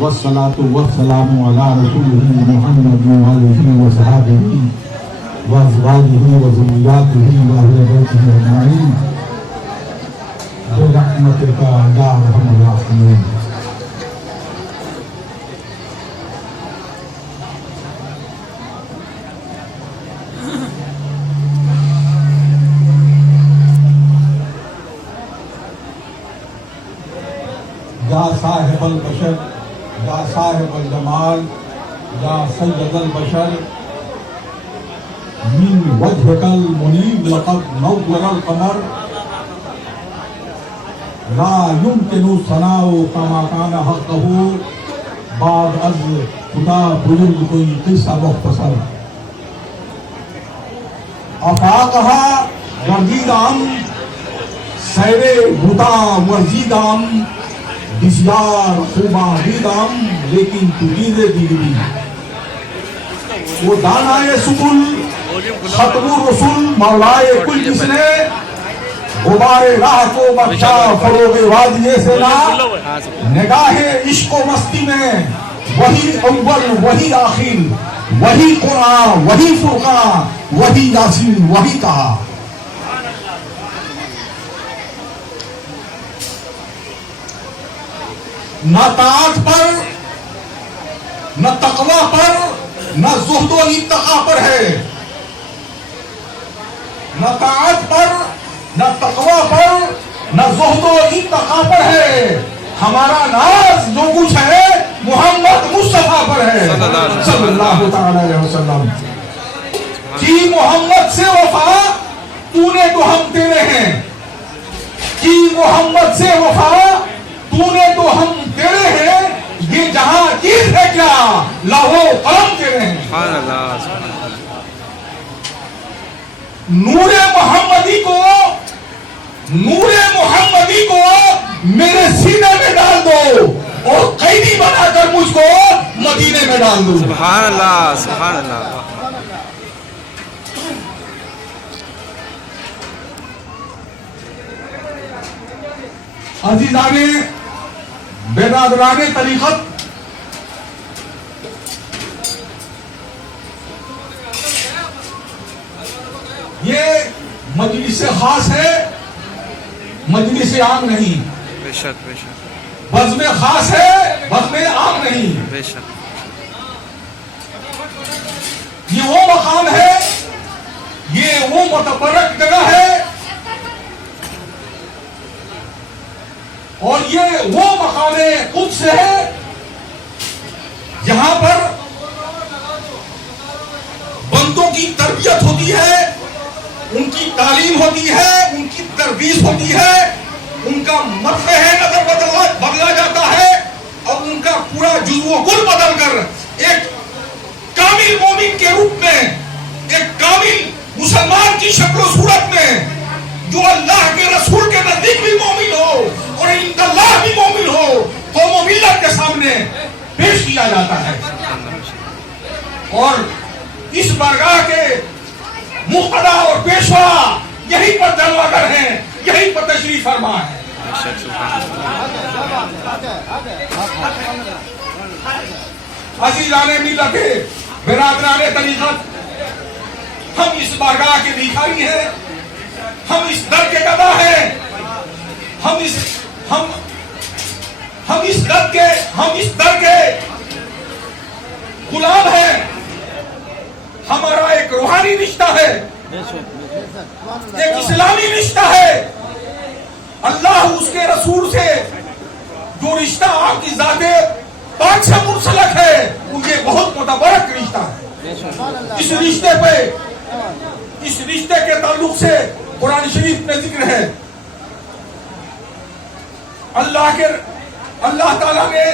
والصلاة والسلام على رسوله محمد وآله وصحبه وأزواجه وذرياته وأهل بيته أجمعين برحمتك يا أرحم الراحمين. یا صاحب البشر یا صاحب الجمال یا سید البشر من وجهك المنيب لقد نور القمر لا يمكن ثناء كما كان حقه بعد از خدا بزرگ کوئی قصہ مختصر افاقها وزیدام سیر بوتا وزیدام بسیار خوباں دیدم لیکن تو دیدے دیدی وہ دانائے سبل ختم الرسول مولائے کل جس نے غبار راہ کو بخشا فروغ وادی سینا نگاہ عشق و مستی میں وہی اول وہی آخر وہی قرآن وہی فرقان وہی یاسین وہی کہا. نہ طاعت پر نہ تقوی پر نہ زہد و اتقا پر ہے. نہ طاعت پر نہ تقوی پر نہ زہد و اتقا پر ہے. ہمارا ناز جو کچھ ہے محمد مصطفیٰ پر ہے صلی اللہ تعالی علیہ وسلم. کی محمد سے وفا تو نے تو ہم تیرے ہیں. کی محمد سے وفا تو نے تو ہم تیرے ہیں. یہ جہاں چیز ہے کیا لوح و قلم تیرے ہیں. نور محمدی کو میرے سینے میں ڈال دو اور قیدی بنا کر مجھ کو مدینے میں ڈال دو. سبحان اللہ سبحان اللہ. عزیزان برادران طریقت، یہ مجلس خاص ہے، مجلس عام نہیں. بے شک بے شک. بزم خاص ہے، بزم عام نہیں. بے شک. یہ وہ مقام ہے، یہ وہ متبرک جگہ ہے، اور یہ وہ مقام قدس ہے جہاں پر بندوں کی تربیت ہوتی ہے، ان کی تعلیم ہوتی ہے، ان کی تربیت ہوتی ہے، ان کا مرفع نظر بدلا جاتا ہے اور ان کا پورا جزو و کل بدل کر ایک کامل مومن کے روپ میں، ایک کامل مسلمان کی شکل و صورت میں جو اللہ کے رسول کے نزدیک بھی مومن ہو اور عند اللہ بھی مومن ہو، قوم و ملت کے سامنے پیش کیا جاتا ہے. اور اس بارگاہ کے مقتدا اور پیشوا یہی پر جلوہ گر ہیں، یہی پر تشریف فرما ہے. عزیزان ملت، برادران طریقت، ہم اس بارگاہ کے بھیکاری ہیں، ہم اس در کے گدا ہیں، ہم اس در کے غلام ہیں. ہمارا ایک روحانی رشتہ ہے، ایک اسلامی رشتہ ہے. اللہ اس کے رسول سے جو رشتہ آپ کی ذات پاک سے منسلک ہے وہ یہ بہت متبرک رشتہ ہے. اس رشتے کے تعلق سے قرآن شریف میں ذکر ہے. اللہ تعالیٰ نے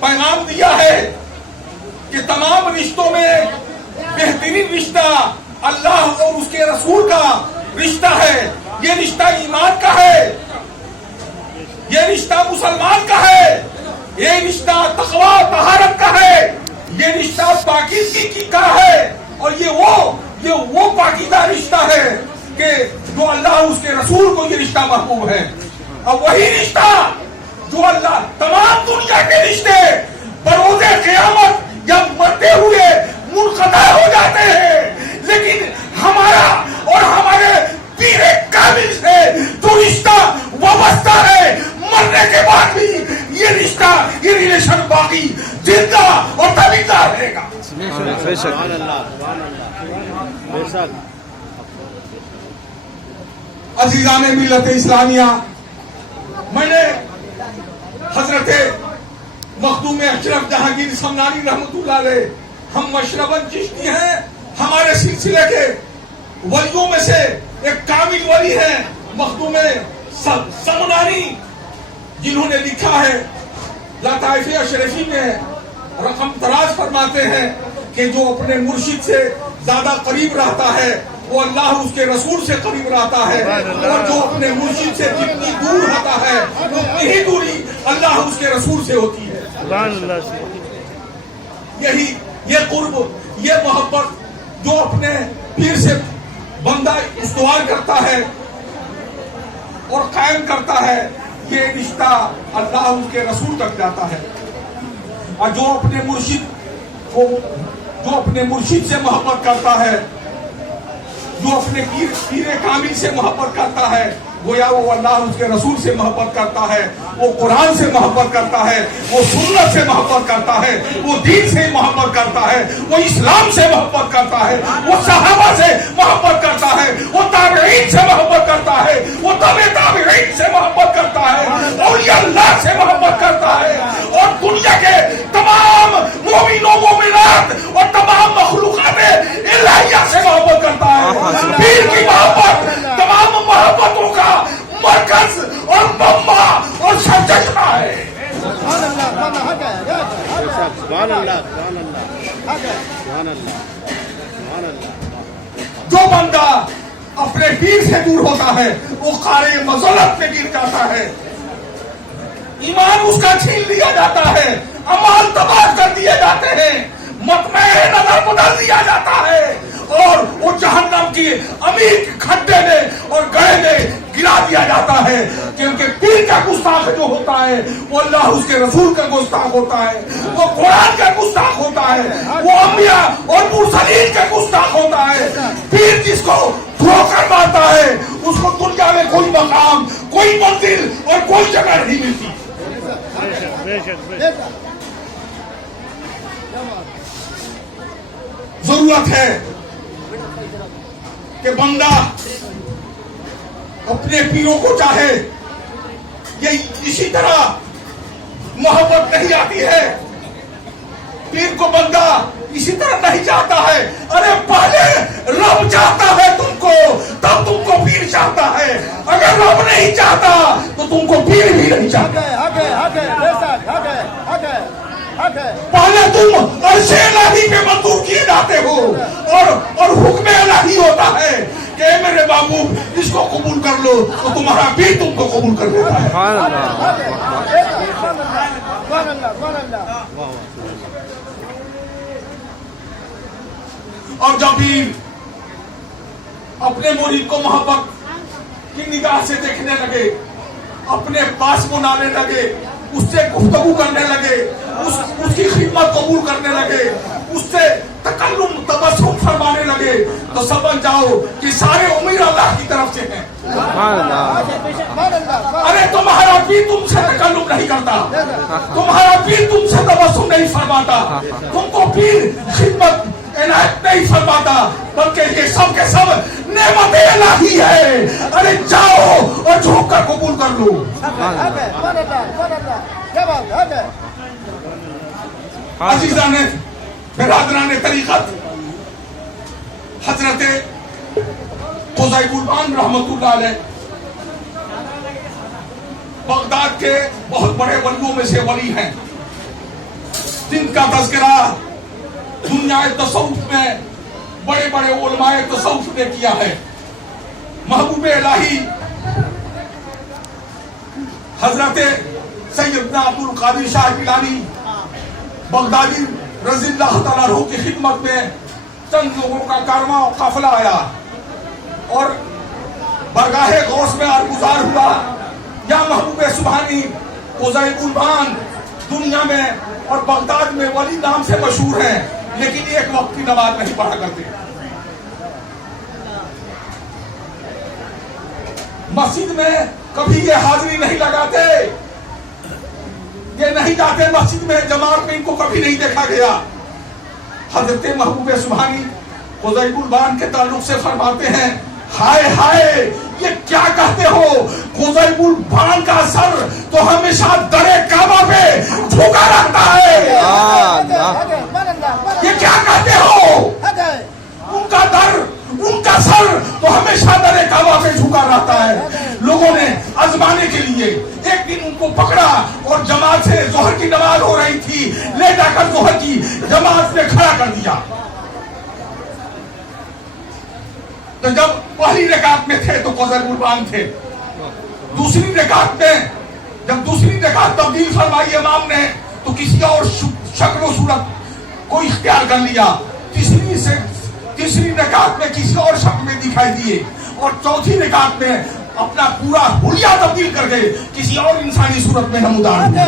پیغام دیا ہے کہ تمام رشتوں میں بہترین رشتہ اللہ اور اس کے رسول کا رشتہ ہے. یہ رشتہ ایمان کا ہے، یہ رشتہ مسلمان کا ہے، یہ رشتہ تقوی طہارت کا ہے، یہ رشتہ پاکیزگی کا ہے. اور یہ وہ پاکیزہ رشتہ ہے کہ جو اللہ اس کے رسول کو یہ رشتہ محبوب ہے. اور وہی رشتہ جو اللہ تمام دنیا کے رشتے قیامت جب مرتے ہوئے منقطع ہو جاتے ہیں، لیکن ہمارا اور ہمارے پیر کامل سے جو رشتہ وابستہ ہے، مرنے کے بعد بھی یہ رشتہ، یہ ریلیشن باقی زندہ اور طویلہ رہے گا. بے شک. عزیزان ملت اسلامیہ، میں نے حضرت مخدوم اشرف جہانگیر سمنانی رحمۃ اللہ علیہ، ہم مشرباً چشتی ہیں، ہمارے سلسلے کے ولیوں میں سے ایک کامل ولی ہیں مخدوم سمنانی، جنہوں نے لکھا ہے لطائف اشرفی میں رقم دراز فرماتے ہیں کہ جو اپنے مرشد سے زیادہ قریب رہتا ہے وہ اللہ اس کے رسول سے قریب رہتا ہے، اور جو اپنے مرشد سے جتنی دور رہتا ہے اتنی ہی دوری اللہ اس کے رسول سے ہوتی ہے. یہی یہ قرب، یہ محبت جو اپنے پیر سے بندہ استوار کرتا ہے اور قائم کرتا ہے، یہ رشتہ اللہ اس کے رسول تک جاتا ہے. اور جو اپنے مرشد سے محبت کرتا ہے، جو اپنے پیر کامل سے محبت کرتا ہے، گویا وہ اللہ اس کے رسول سے محبت کرتا ہے، وہ قرآن سے محبت کرتا ہے، وہ سنت سے محبت کرتا ہے، وہ دین سے محبت کرتا ہے، وہ اسلام سے محبت کرتا ہے، وہ صحابہ سے محبت کرتا ہے، وہ تابعین سے محبت کرتا ہے، وہ تابع تابعین سے محبت کرتا ہے، اور یہ اللہ سے محبت کرتا ہے، اور دنیا کے تمام مومنین و مومنات اور تمام مخلوقات الہیہ سے محبت کرتا ہے. پیر کی محبت تمام محبتوں کا مرکز اور منبع اور سرچشمہ ہے. جو بندہ اپنے پیر سے دور ہوتا ہے وہ قارئ مذلت میں گر جاتا ہے، ایمان اس کا چھین لیا جاتا ہے، اعمال تباہ کر دیے جاتے ہیں، مطمع نظر بدل دیا جاتا ہے، اور وہ جہنم کی امیر کے کھڈے میں اور گڑھے میں گرا دیا جاتا ہے. کیونکہ پیر کا گستاخ جو ہوتا ہے وہ اللہ اس کے رسول کا گستاخ ہوتا ہے، وہ قرآن کا گستاخ ہوتا ہے، وہ انبیاء اور مرسلین کا گستاخ ہوتا ہے. پیر جس کو دھو کر مارتا ہے اس کو دنیا میں کوئی مقام، کوئی منزل اور کوئی جگہ نہیں ملتی. ضرورت ہے کہ بندہ اپنے پیروں کو چاہے. یہ اسی طرح محبت نہیں آتی ہے، پیر کو بندہ اسی طرح نہیں چاہتا ہے. ارے پہلے رب چاہتا ہے تم کو، تب تم کو پیر چاہتا ہے. اگر رب نہیں چاہتا تو تم کو پیر بھی نہیں چاہتا. پہلے تم عرش الہی پہ منظور کیے جاتے ہو، اور حکم الہی ہوتا ہے کہ اے میرے محبوب اس کو قبول کر لو، تو تمہارا پیر تم کو قبول کر لیتا ہے. اور جب پیر اپنے مرید کو محبت کی نگاہ سے دیکھنے لگے، اپنے پاس بلانے لگے، اس سے گفتگو کرنے لگے، اس کی خدمت قبول کرنے لگے، اس سے تکلم تبسم فرمانے لگے، تو سمجھ جاؤ کہ سارے امیر اللہ کی طرف سے ہیں. ارے تمہارا پیر تم سے تکلم نہیں کرتا، تمہارا پیر تم سے تبسم نہیں فرماتا، تم کو پیر خدمت عنایت نہیں فرماتا، بلکہ یہ سب کے سب نعمت الہی ہے. ارے جاؤ اور جھوک کر قبول کر لو. عزیزان برادران طریقت، حضرت قزیب البان رحمت اللہ علیہ بغداد کے بہت بڑے ولیوں میں سے ولی ہیں، جن کا تذکرہ دنیا تصوف میں بڑے بڑے علماء تصوف نے کیا ہے. محبوب الہی حضرت سیدنا عبد القادر شاہ گیلانی بغدادی رضی اللہ تعالیٰ عنہ کی خدمت میں چند لوگوں کا کارواں و قافلہ آیا اور برگاہ غوث میں عرضگزار ہوا، یا محبوب سبحانی قزیب البان، دنیا میں اور بغداد میں ولی نام سے مشہور ہیں، لیکن ایک وقت کی نماز نہیں پڑھا کرتے. مسجد میں کبھی یہ حاضری نہیں لگاتے، یہ نہیں جاتے مسجد میں، جماعت میں ان کو کبھی نہیں دیکھا گیا. حضرت محبوب سبحانی قزیب البان کے تعلق سے فرماتے ہیں، ہائے ہائے یہ کیا کہتے ہو، قزیب البان کا سر تو ہمیشہ در کعبہ پہ جھکا رہتا ہے. یہ کیا کہتے ہو، ان کا در، ان کا سر تو ہمیشہ در کعبہ پہ جھکا رہتا ہے. لوگوں نے آزمانے کے لیے ایک دن ان کو پکڑا اور جماعت سے ظہر کی نماز ہو رہی تھی، لے جا کر ظہر کی جماعت نے کھڑا کر دیا. تو جب پہلی رکعت میں تھے تو قزیب البان تھے، دوسری رکعت میں جب دوسری رکعت تبدیل فرمائی امام نے تو کسی اور شکل و صورت کو اختیار کر لیا، تیسری رکعت میں کسی اور شکل میں دکھائی دیے، اور چوتھی رکعت میں اپنا پورا حلیہ تبدیل کر کے کسی اور انسانی صورت میں نمودار ہوئے.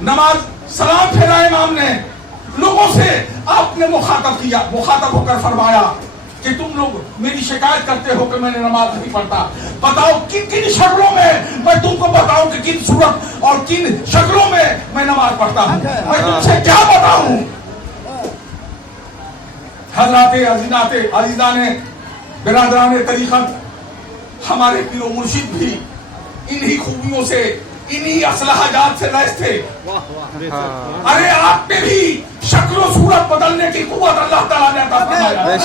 نماز سلام پھیرا امام نے، لوگوں سے آپ نے مخاطب ہو کر فرمایا کہ تم لوگ میری شکایت کرتے ہو کہ میں نے نماز نہیں پڑھتا، بتاؤ کن کن شکلوں میں تم کو بتاؤں کہ کن صورت اور کن شکلوں میں میں نماز پڑھتا ہوں، میں تم سے کیا بتاؤں. حضرات عزیزان برادران طریقت، ہمارے پیر و مرشد بھی انہی خوبیوں سے، انہی اصلاح جات سے لیس تھے. ارے آپ میں بھی شکل و صورت بدلنے کی قوت اللہ تعالیٰ نے عطا فرمایا.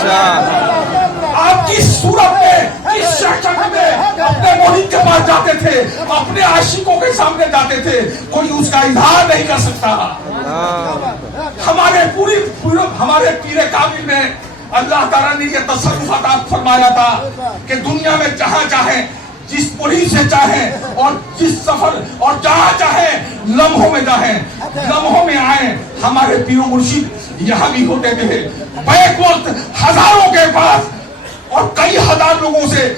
آپ کس صورت میں، کس شکل میں اپنے مرید کے پاس جاتے تھے، اپنے عاشقوں کے سامنے جاتے تھے، کوئی اس کا اظہار نہیں کر سکتا. ہمارے پیر کامل میں اللہ تعالیٰ نے یہ تصرف عطا فرمایا تھا کہ دنیا میں جہاں چاہیں، جس پوری سے چاہیں اور جس سفر اور جہاں چاہیں لمحوں میں جاہیں، لمحوں میں آئیں. ہمارے پیر و مرشد یہاں بھی ہوتے تھے، بیک وقت ہزاروں کے پاس اور کئی ہزار لوگوں سے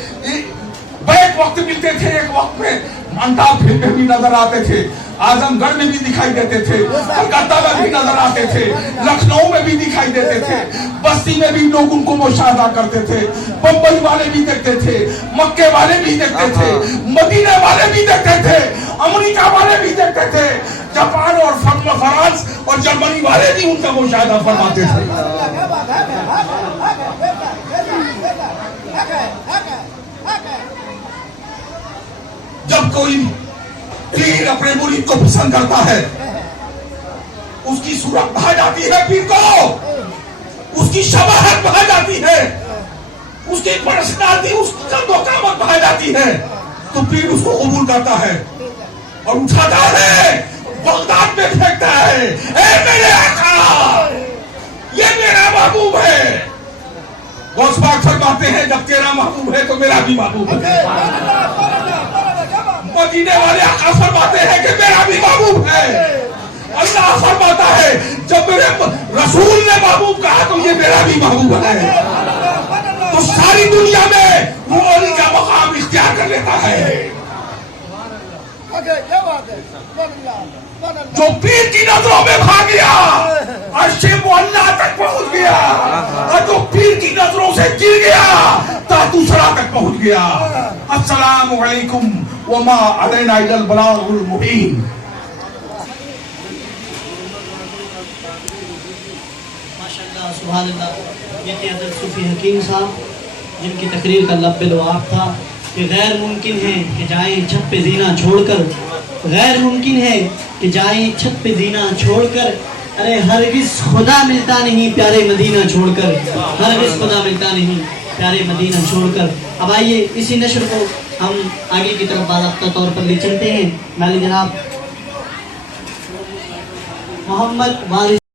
بیک وقت ملتے تھے. ایک وقت میں انٹاب پھر میں بھی نظر آتے تھے، اعظم گڑھ میں بھی دکھائی دیتے تھے، کلکتہ میں بھی نظر آتے تھے، لکھنؤ میں بھی دکھائی دیتے تھے، بستی میں بھی لوگ ان کو مشاہدہ کرتے تھے، بمبئی والے بھی دیکھتے تھے، مکے والے بھی دیکھتے تھے، مدینے والے بھی دیکھتے تھے، امریکہ والے بھی دیکھتے تھے، جاپان اور فرانس اور جرمنی والے بھی ان کا مشاہدہ فرماتے تھے. جب کوئی پیر اپنے مرید کو پسند کرتا ہے، اس کی صورت بھا جاتی ہے، پیر کو اس کی شباہت بھا جاتی ہے، اس کی پرسنالٹی، اس کی قد و قامت بھا جاتی ہے، تو پیر اس کو قبول کرتا ہے اور اٹھاتا ہے، بغداد میں پھینکتا ہے. اے میرے آقا، یہ میرا محبوب ہے. غوث پاک فرماتے ہیں جب تیرا محبوب ہے تو میرا بھی محبوب ہے. مدینے والے آقا فرماتے ہیں کہ میرا بھی محبوب ہے. اللہ فرماتا ہے جب میرے رسول نے محبوب کہا تو یہ میرا بھی محبوب ہے. تو ساری دنیا میں وہ اولی کا مقام اختیار کر لیتا ہے. جو پیر کی نظروں میں بھاگ گیا عرش معلیٰ تک پہنچ گیا، اور جو پیر کی نظروں سے گر گیا تحت ثری تک پہنچ گیا. السلام علیکم وما علینا الا البلاغ المبین. ماشاءاللہ سبحان اللہ. یہ تھے حضرت صوفی حکیم صاحب جن کی تقریر کا لب لعاب تھا کہ غیر ممکن ہے کہ جائیں چھت پہ زینہ چھوڑ کر، غیر ممکن ہے کہ جائیں چھت پہ زینہ چھوڑ کر، ارے ہرگز خدا ملتا نہیں پیارے مدینہ چھوڑ کر، ہرگز خدا ملتا نہیں پیارے مدینہ چھوڑ کر. اب آئیے اسی نشر کو ہم آگے کی طرف باضابطہ طور پر لے چلتے ہیں. مالی جناب محمد وارث